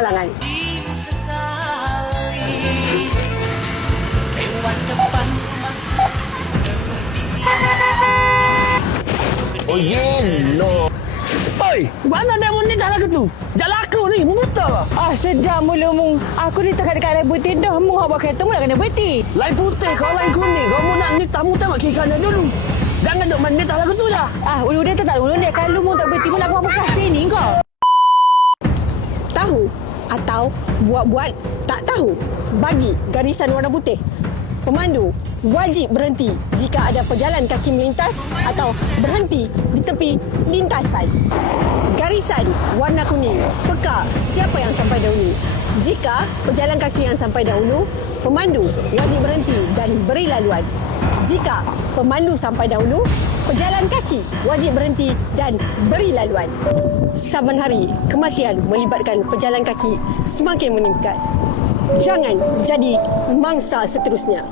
kemalangan. Oh, yellow. Oi, mana dia mun ni dah lagu tu? Dah laku ni, mu betul ke? Sedap mula mung. Aku ni tak dekat lain putih dah. Mu hak buat kereta mu nak kena berhenti. Lain putih kau, lain kuning. Kau mu nak ni tamu tengok kiri kanan dulu. Jangan duk main ni dah lagu tu dah. Ulu dia tak ulu dia. Kalau mu tak berhenti mu nak buat apa kasih ni kau? Tahu atau buat-buat tak tahu. Bagi garisan warna putih. Pemandu wajib berhenti jika ada pejalan kaki melintas atau berhenti di tepi lintasan. Garisan warna kuning peka siapa yang sampai dahulu. Jika pejalan kaki yang sampai dahulu, pemandu wajib berhenti dan beri laluan. Jika pemandu sampai dahulu, pejalan kaki wajib berhenti dan beri laluan. Saban hari, kematian melibatkan pejalan kaki semakin meningkat. Jangan jadi mangsa seterusnya.